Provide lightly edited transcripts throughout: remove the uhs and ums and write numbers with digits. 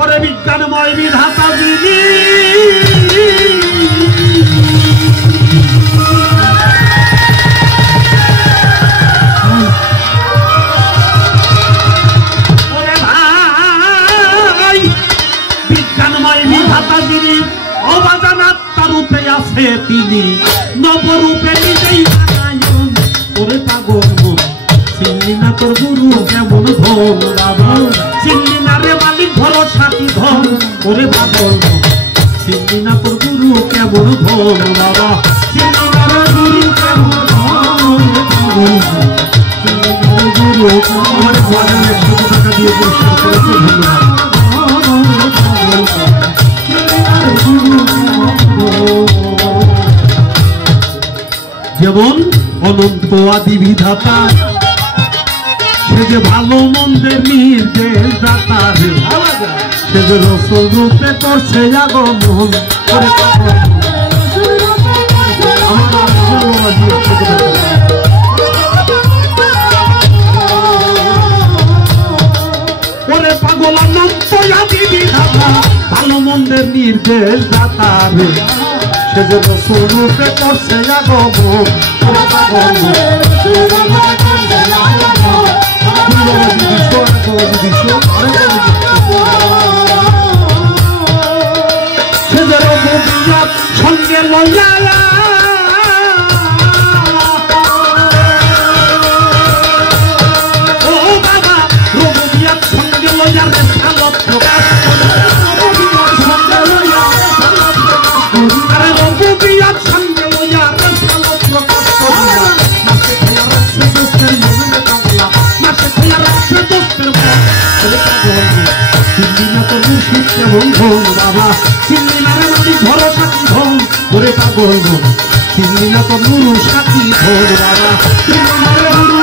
ওরে বিজ্ঞানময় বিধাতা যিনি ওরে ভাই বিজ্ঞানময় বিধাতা যিনি অবাজান আত্মারূপে আছে তিনি নবরূপে নিজেই ওরে পাগল চিনলি না তোর গুরু কেমন ধন বাবা চিনলি না রে মালিক ভরসা কি ধন ওরে পাগল চিনলি না তোর গুরু কেমন ধন বাবা চিনলি না রে গুরু কেমন ধন গুরু আমার ঘরে 100 টাকা দিয়ে পুরস্কার করেছে যেমন অনন্ত আদি বিধাতা সে যে ভালো মন্দের নির্দেশ দাতা সে যে রসল রূপে করছে আগমন ওরে পাগল অনন্ত আদি বিধাতা ভালো মন্দের নির্দেশ দাতা সে যে রসল রূপে করছে আগমন সঙ্গে লইয়া ও বাবা রঘুবিয়ার সঙ্গে লইয়া আরে রঘুবিয়ার সঙ্গে লইয়া বাবা চিনলি না রে মালিক ভরসা কি ধন ওরে পাগল চিনলি না তোর গুরু সাথী ধন বাবা চিনলি না রে গুরু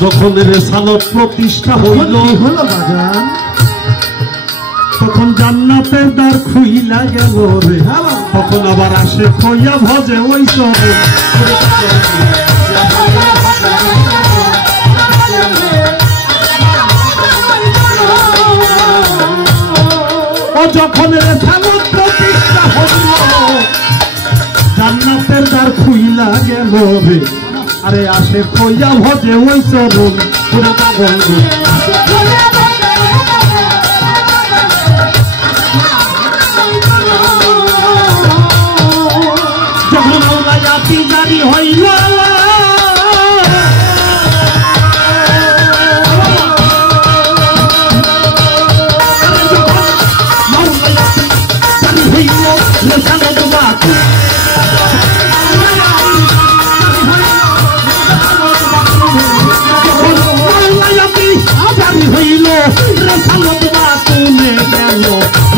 যখন রেসালত প্রতিষ্ঠা হইল হলো বাজান তখন জান্নাতের দ্বার খুইলা গেল রে তখন আবার আসে খইয়া ভজে ওই চরে ও যখন রেসালত প্রতিষ্ঠা হইল জান্নাতের দ্বার খুইলা গেল রে আরে আসে খইয়া ভজে ওই চরণ পুরা পাগল যখন মৌলায়াতি জারি হইল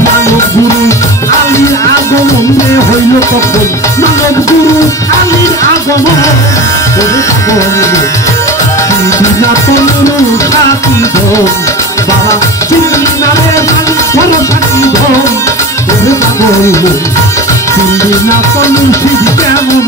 মানব গুরু আলীর আগমনে হইল তখন মানব গুরু আলীর আগমন সাথী ধন বাবা চিনলি না রে মালিক ভরসা কি ধন চিনলি না তো মুর্শিদ কেমন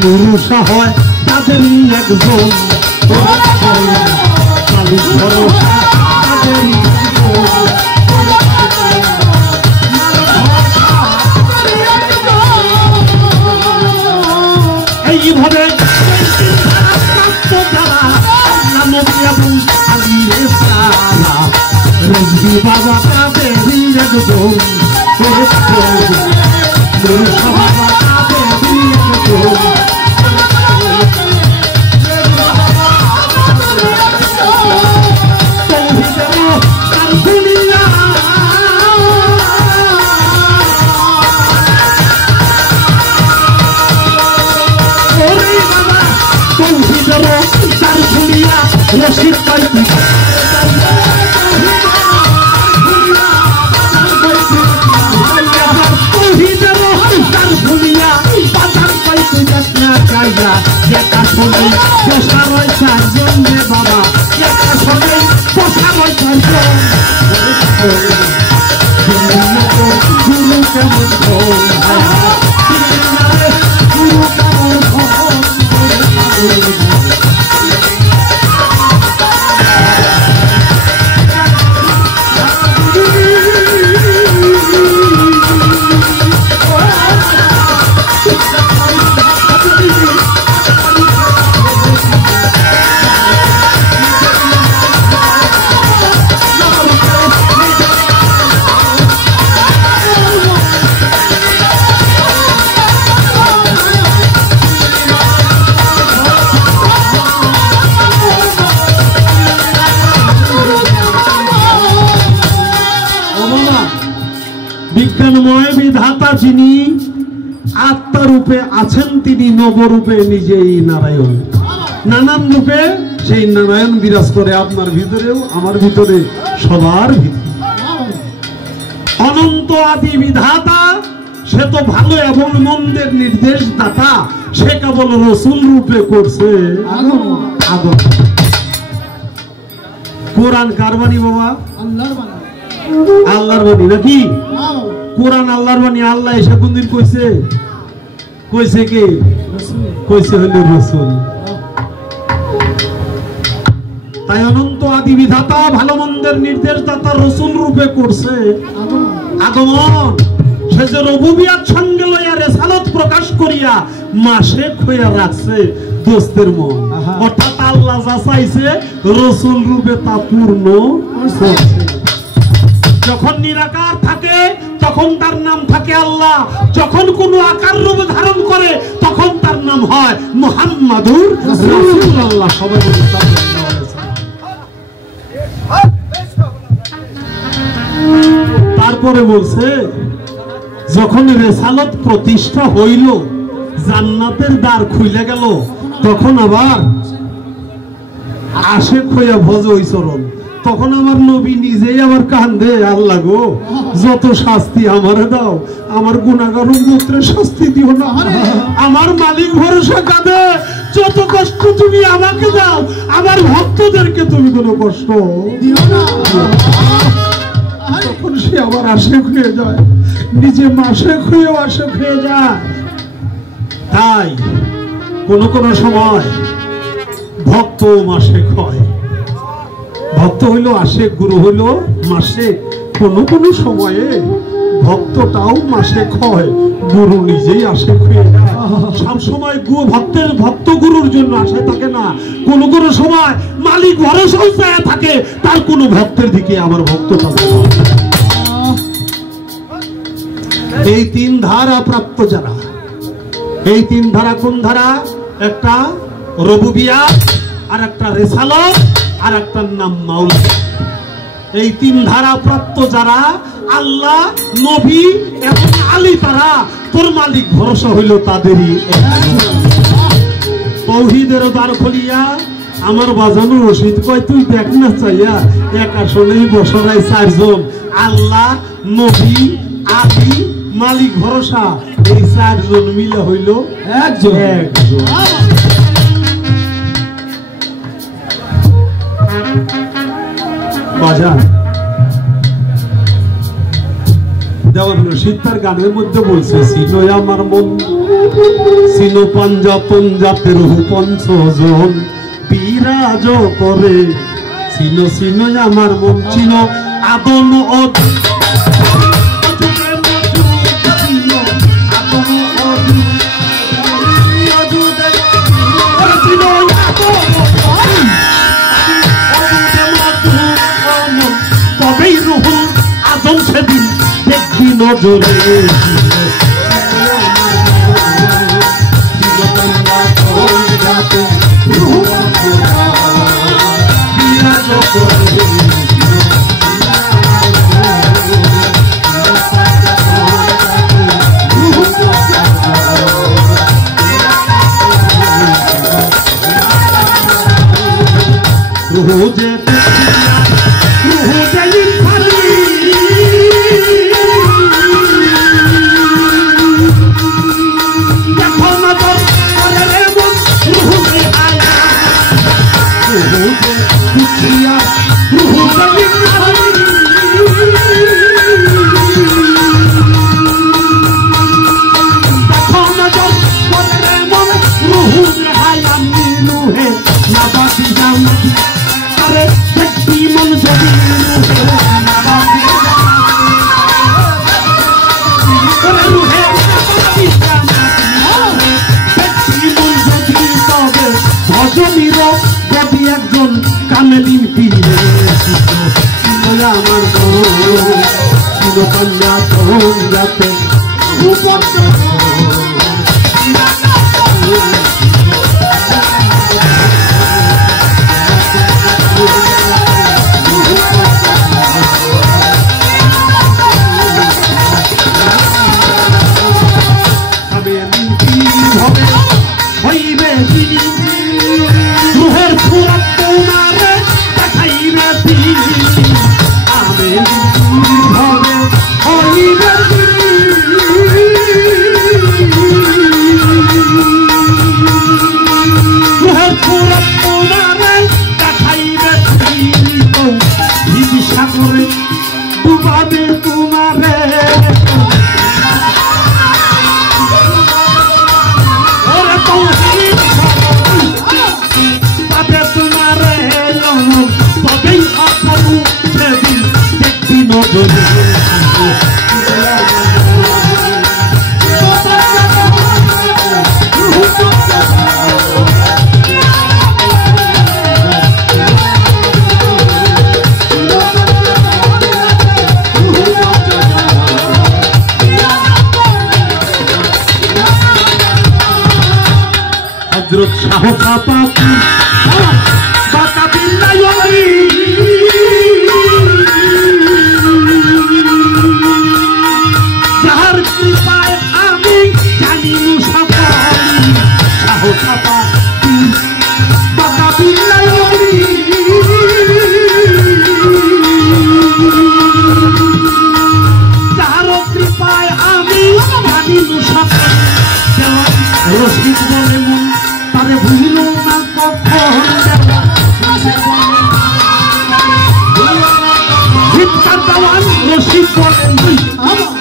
নুরুষা হয় তাদেরই একজন এইভাবে বাবা তাদেরই একজন রশিদ পাই তুই একা শোনে বসা রয় চারজন রে বাবা, একা শোনে বসা রয় চারজন। গুরু কেমন গুরু কেমন বিজ্ঞানময় বিধাতা যিনি আত্মারূপে আছেন, তিনি নবরূপে নিজেই নারায়ণ। নানান রূপে সেই নারায়ণ বিরাজ করে আপনার ভিতরেও, আমার ভিতরে, সবার ভিতরে। অনন্ত আদি বিধাতা, সে তো ভালো এবং মন্দের নির্দেশ দাতা, সে কেবল রসুল রূপে করছে আগমন। কোরআন কার বাণী বাবা? আল্লাহর বাণী নাকি? কোরআন আল্লাহর বাণী। আল্লাহ এসে কোনদিন কইছে? কইছে কি? কইছে হলো রসুল। তাই অনন্ত আদি বিধাতা, ভালো মন্দের নির্দেশ দাতা, রসুল রূপে করছে আগমন। সে যে রবুবিয়াত সঙ্গে লইয়া রেসালত প্রকাশ করিয়া মাসে খইয়া রাখছে দোস্তের মন। অর্থাৎ আল্লাহ যা চাইছে রসুল রূপে তা পূর্ণ করছে। যখন নিরাকার থাকে তখন তার নাম থাকে আল্লাহ, যখন কোন আকার রূপ ধারণ করে তখন তার নাম হয় মুহাম্মাদুর রাসূলুল্লাহ। সবাই বলি তারপরে বলছে যখন রেসালত প্রতিষ্ঠা হইল, জান্নাতের দ্বার খুলে গেল, তখন আবার আশেক হইয়া ভজ ওই চরণ। তখন আমার নবী নিজেই আবার কান্দে, আল্লাহ গো যত শাস্তি আমারে দাও, আমার গুনাহগার উম্মতরে শাস্তি দিও না। আমার মালিক ভরসা কাঁদে, যত কষ্ট তুমি আমাকে দাও, আমার ভক্তদেরকে তুমি কোনো কষ্ট দিও না। তখন সে আবার আশেক হয়ে যায়, নিজে মাসেক হয়েও আশেক হয়ে যায়। তাই কোন কোন সময় ভক্ত মাসেক হয়, ভক্ত হইল আশেক, গুরু হইল মাসেক। কোন কোন সময়ে ভক্তটাও মাসেক হয়, গুরু নিজেই আশেক হয়ে যায়। সব সময় ভক্তের ভক্ত গুরুর জন্য আশা থাকে না, কোন কোন সময় মালিক ভরসা থাকে, তার কোন ভক্তের দিকে আমার ভক্ত থাকে। এই তিন ধারা প্রাপ্ত যারা, এই তিন ধারা কোন ধারা? একটা রবুবিয়াত, আর একটা রেসালত, আর একটা নাম মাওলা। এই তিন ধারা প্রাপ্ত যারা, আল্লাহ, নবী এবং আলী, তারা তোর মালিক ভরসা হইল তাদেরই। তৌহিদের দ্বার খুলিয়া আমার বাজানো রশিদ কয় তুই দেখ না চাইয়া, এক আসনেই বসরাই চারজন, আল্লাহ, নবী, আলী, মালিক ভরসা, এই চারজন মিলে হইল একজন। বাজার দেওয়ান রশিদ তার গানের মধ্যে বলছে, সিনো আমার মন, সিনো পঞ্জাতন জাতের পঞ্চজন বিরাজ করে, সিনো সিনো আমার মন, চিনো আদম তবেই রুহুল আদম সেদিন দেখবি নজরে। যে রুহু যে ইনসানি দেখো নজর করে রে মন রুহু যে আয়া রুহু যে দুখিয়া রুহু যে ইনসানি দেখো নজর করে রে মন রুহু যে আয়া রুহে নাবাতি জামাতি আরে ব্যক্তি মন যদি রুহে নাবাতি করে রুহে নাবাতি জামাতি ব্যক্তি মন যদি তবে ভজনীর যদি একজন কামেলিন পীরে ছিল আমার ছিল কন্যা তখন যাতে হইবে তিনি রুহের ফুরাত তোমারে দেখাইবে তিনি আমি হবে হইবে রুহের ফুরাত তোমারে দেখাইবে তিনি হিদি সাগরে ডুবাবে তোমারে হযরত শাহ কাপাতি বাকা বিল্লাহি যার কৃপায় আমি জানি সকলি শাহ কাপাতি বাকা বিল্লাহি যার কৃপায় আমি জানি সকলি রশিদ বলে মন তারে ভুলিল না কখন ভিক্ষার দেওয়ান রশিদ বলে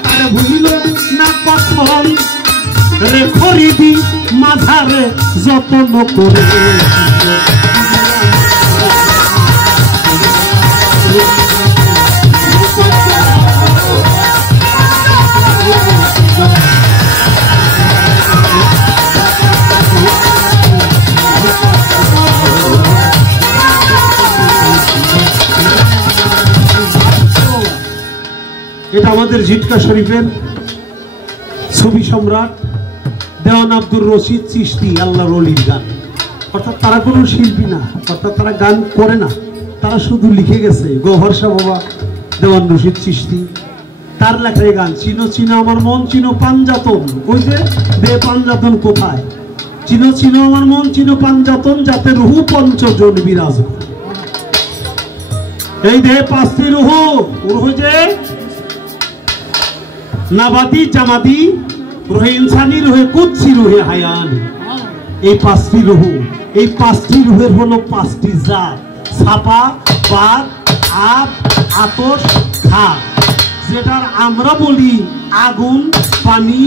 তারে ভুলিল না কখন রে খরিদি মাঝারে যত্ন করে এটা আমাদের ঝিটকা শরীফের ছবি সম্রাট দেওয়ান আব্দুর রশিদ চিশতি আল্লাহর ওলির গান। অর্থাৎ তারা কোনো শিল্পী না, অর্থাৎ তারা গান করে না, তারা শুধু লিখে গেছে। গৌহর শাহ বাবা দেওয়ান রশিদ চিশতি তার লেখায় গান। চিনো চিনো আমার মন চিনো পাঞ্জাতন, ওই যে দে পাঞ্জাতন কোথায়, চিনো চিনো আমার মন চিনো পাঞ্জাতন যাতে রুহু পঞ্চজন বিরাজ। এই দে পাঁচটি রুহু, রুহু যে নাবাতি জামাতি রুহে ইনসানি রুহে কুদসি রুহে হায়ান, এই পাঁচটি রুহু, এই পাঁচটি রুহের হলো পাঁচটি জাত। ছাপা, বাদ, আব, আতশ, খাক। যেটার আমরা বলি আগুন, পানি,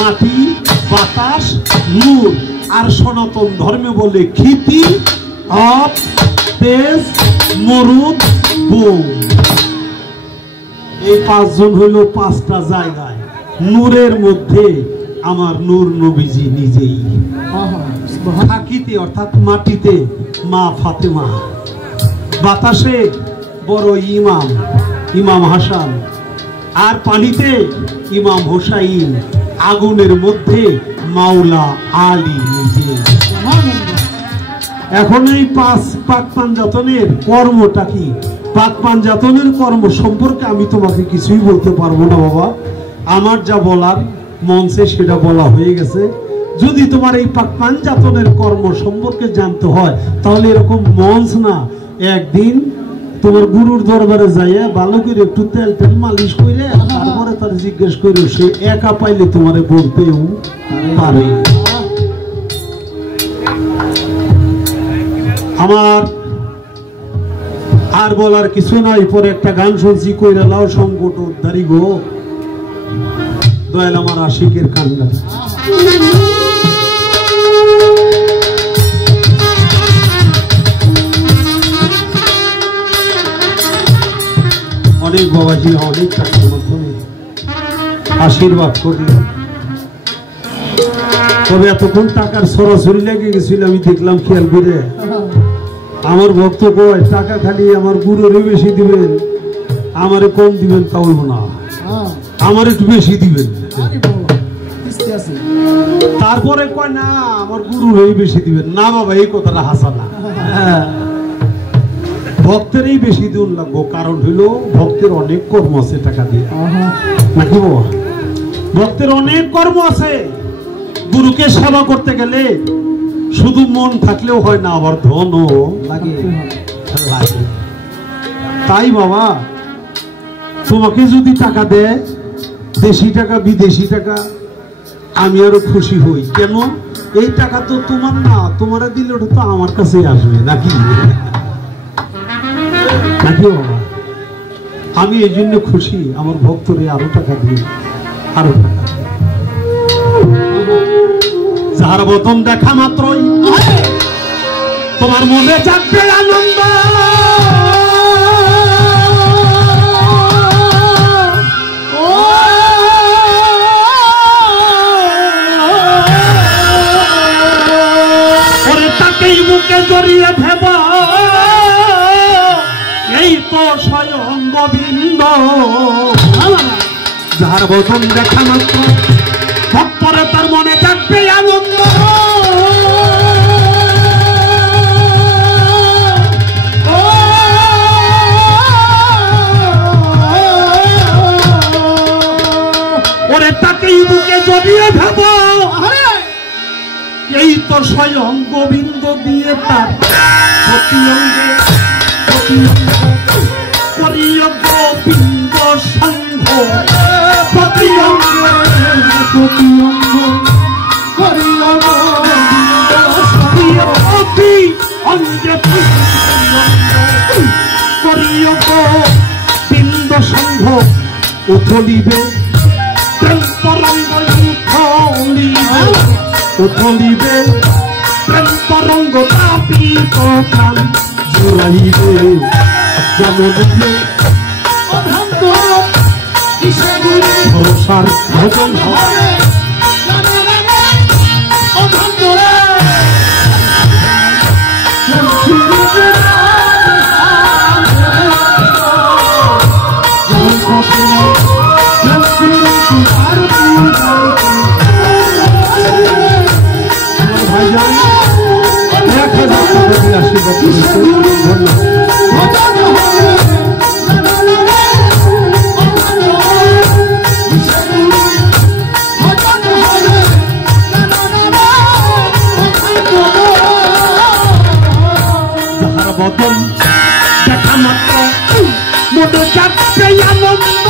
মাটি, বাতাস, নূর। আর সনাতন ধর্মে বলে ক্ষিতি, অপ, তেজ, মরুদ, বোম। এই পাঁচজন হইল পাঁচটা জায়গায়। নূরের মধ্যে আমার নূর নবীজি নিজেই থাকিতে, অর্থাৎ মাটিতে মা ফাতেমা, বাতাসে বড় ইমাম ইমাম হাসান, আর পানিতে ইমাম হোসাইন, আগুনের মধ্যে মাওলা আলী নিজে। এখন এই পাক পাঞ্জাতনের কর্মটা কি? পাক পাঞ্জাতনের কর্ম সম্পর্কে আমি তোমাকে কিছুই বলতে পারবো না বাবা। আমার যা বলার মঞ্চে সেটা বলা হয়ে গেছে। যদি তোমার এই পাক পাঞ্জাতনের কর্ম সম্পর্কে জানতে হয় তাহলে এরকম মঞ্চ না, একদিন তোমার গুরুর দরবারে যাইয়া ভালো করে একটু তেল তেল মালিশ করে তারপরে তার জিজ্ঞেস করে সে একা পাইলে তোমারে বলতেও পারে। আমার আর বলার কিছু নাই। পরে একটা গান শুনছি কইরা লাও সংকট উদ্ধারি গো দয়াল আমার আশিকের কান্ডা। অনেক বাবাজি অনেক টাকার মাধ্যমে আশীর্বাদ করি, তবে এতক্ষণ টাকার সরাসরি লেগে গেছিল। আমি দেখলাম খেয়াল করে আমার ভক্ত কয় টাকা খালি আমার গুরুরে বেশি দিবেন, আমারে কম দিবেন তা বলবো না, আমার একটু বেশি দিবেন। তারপরে কয় না আমার গুরুরই বেশি দিবেন না। বাবা এই কথাটা হাসা না, ভক্তেরই বেশি দিন লাগবো। কারণ হইলো ভক্তের অনেক কর্ম আছে টাকা দিয়ে, নাকি বাবা? ভক্তের অনেক কর্ম আছে। গুরুকে সেবা করতে গেলে শুধু মন থাকলেও হয় না, আবার ধনও লাগে। তাই বাবা তোমাকে যদি টাকা দেয়, দেশি টাকা বিদেশি টাকা, আমি আরো খুশি হই। কেন? এই টাকা তো তোমার না, তোমার দিলে ওটা তো আমার কাছে আসবে, নাকি নাকি বাবা? আমি এই জন্য খুশি আমার ভক্তরে আরো টাকা দিই, আরো টাকা। যার বদন দেখা মাত্রই তোমার মনে জাগবে আনন্দ, ওরে তাকেই বুকে জড়িয়ে ভেব, এই তো স্বয়ং গোবিন্দ। যার বদন দেখা মাত্র ভক্তরে তার মনে থাকবে আনন্দ, ওরে তাকেই বুকে জড়িয়ে ভাব, এই তো স্বয়ং গোবিন্দ দিয়ে তার প্রতি অঙ্গে করিয় গোবিন্দ সংঘ, প্রতি অঙ্গে অঙ্গে করিয় গোবিন্দ সংঘ, উথলিবে প্রেম তরঙ্গ, উথলিবে প্রেম তরঙ্গ, তাপিত প্রাণ জুড়াইবে ভরসার ভজন হয়। ভাইজান 1000 টাকা দিয়ে আশীর্বাদ করেছে, ধন্যবাদ। বদন দেখা মাত্র মনে যাচ্ছে আনন্দ,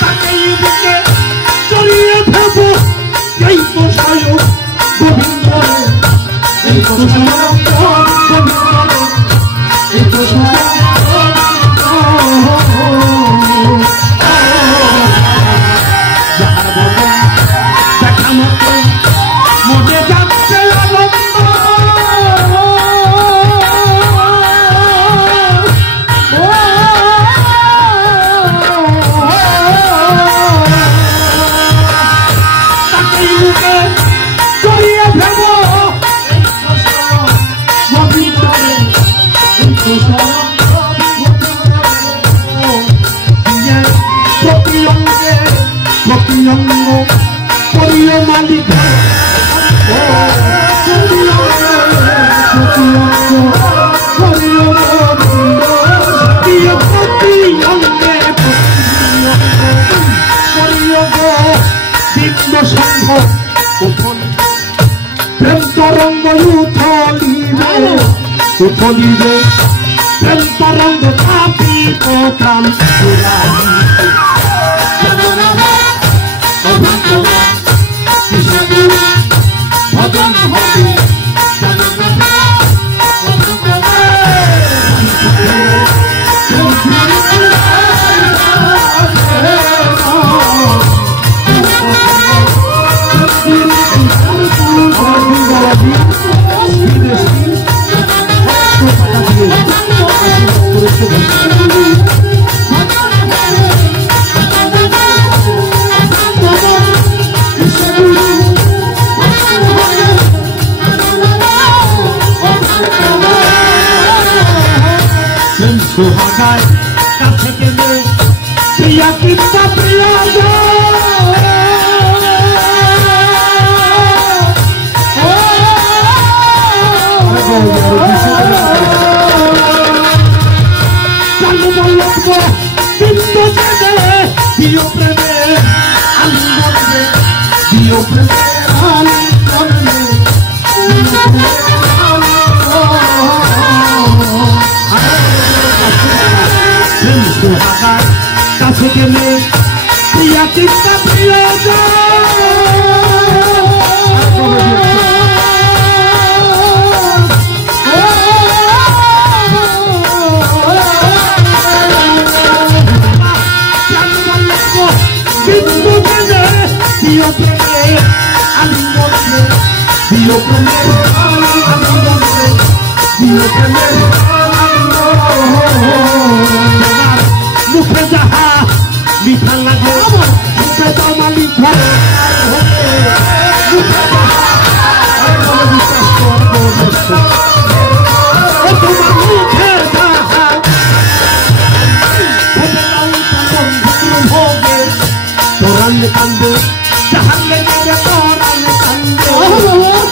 তাকেই বুকে জড়িয়ে ভেব, এই তো স্বয়ং গোবিন্দ, এই তো স্বয়ং গোবিন্দ, এই তো স্বয়ং মনে যাচ্ছে আনন্দ, তাকেই বুকে জড়িয়ে ভেব, প্রতি অঙ্গে প্রতি অঙ্গ করিও মালিক, প্রতি অঙ্গে আনন্দ সংঘ প্রেম তরঙ্গ উথলিবে উথলিবে প্রেম তরঙ্গ কাঁপিত প্রাণ ভজন হবে সোহাগায় কাছে গেলে প্রিয়া কিংবা প্রিয়া কিন্তু প্রিয় প্রেমে আনন্দে প্রিয় প্রেমে সোহাগার কাছে গেলে প্রিয়া চিন্তা প্রিয় কিন্তু প্রিয় প্রেমে আনন্দে প্রিয় প্রেমে আনন্দে প্রিয় প্রেমে মুখে যাহা মিঠা লাগে মুখে তোমা লিখা তোমার মুখে যাহা ভোগে তোরান কান্দে যাহার লেগে তোরান কান্দে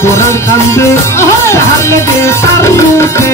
তোরান কান্দে যাহার লেগে তার মুখে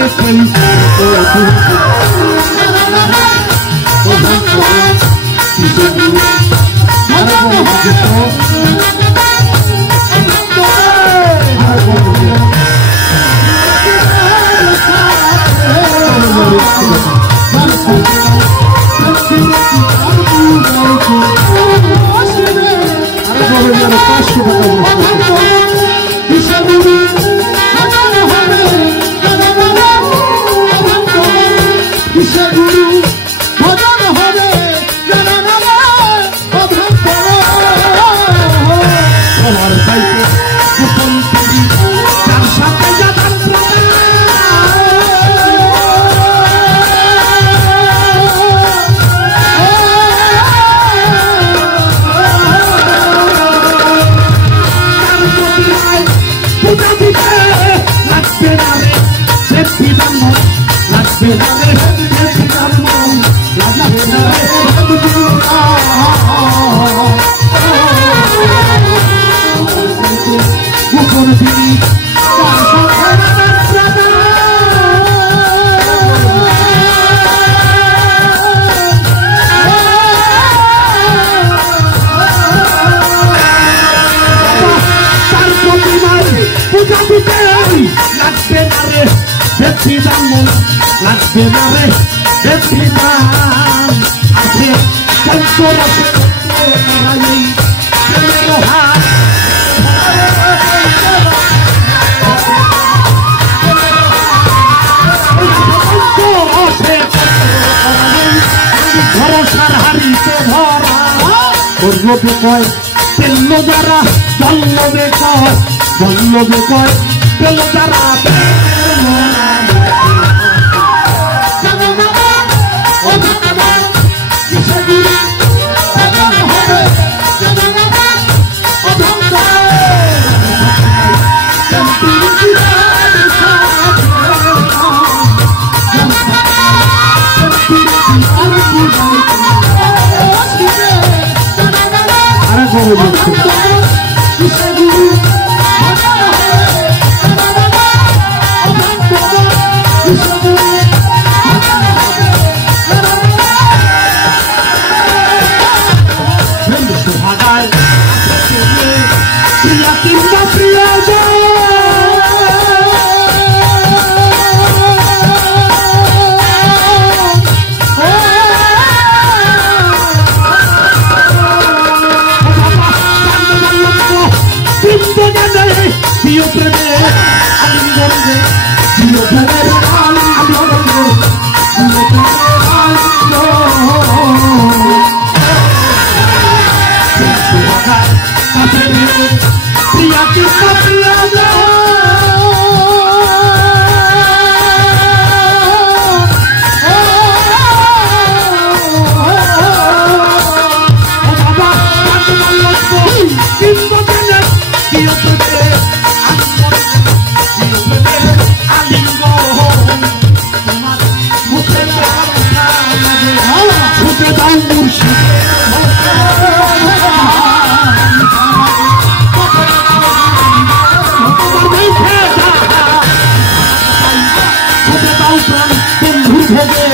লাগবে না রে দেখি দাম আছে কন্তর আছে নাই প্রেমের হাত ভরসার হারিতে ভরা পর্বতে কয় পেল যারা বল্লবে কয় পেল যারা প্রাণ বন্ধুর ভোগে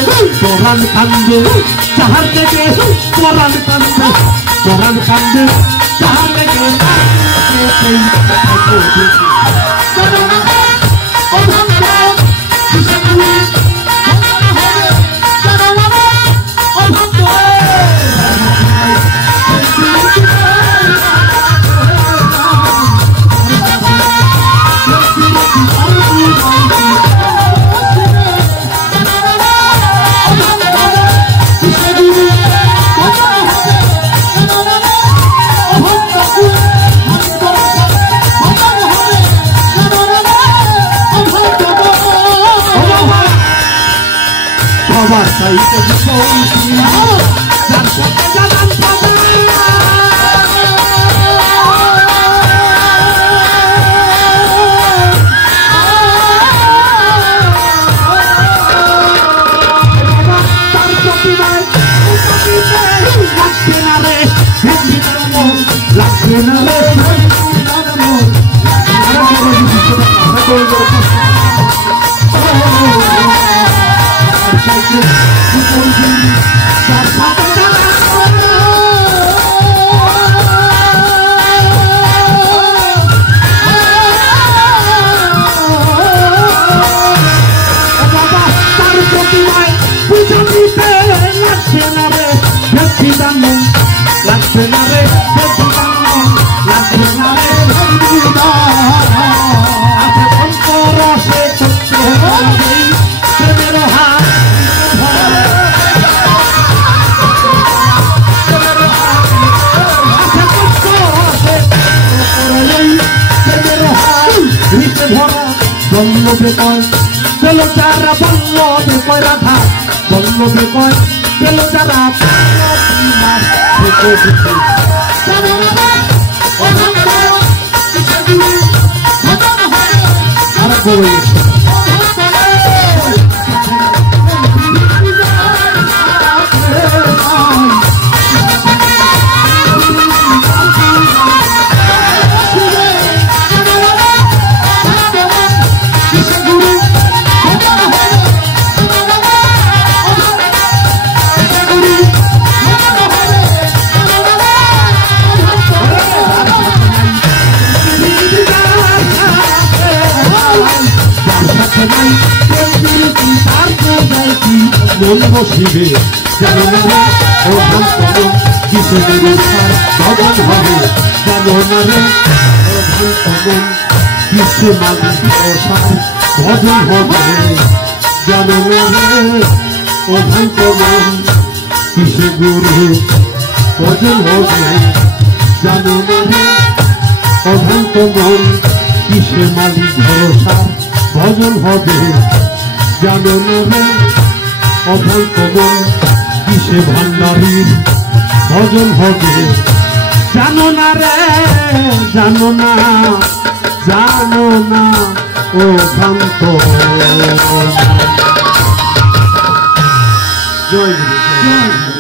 পরাণ কান্দে যাহার থেকে পরাণ কান্দে পরাণ কান্দে যাহার থেকে সবার চাইতে যার সাথে জানান লাগবে না রে লাগবে না রে লাগবে না রে অন্তরসে প্রেমের হাত বল্লভে কয় পেল যারা বল্লভে কয় রাধা বল্লভে কয় পেল যারা মন বসিবে জানো না ও ভক্ত কিসের ভজন হবে জানো না রে ও ভক্ত কিসে মালিক ভজন হবে জানো না রে ও ভক্ত কিসে গুরু ভজন হবে জানো না রে ও ভক্ত কিসে মালিক ভরসা ভজন হবে জানো না রে অভ্যন্ত মন কিসে ভান্ডারীর ভজন হবে জানো না রে জানো না ও ভ্রান্ত জয় জয়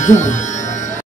জয়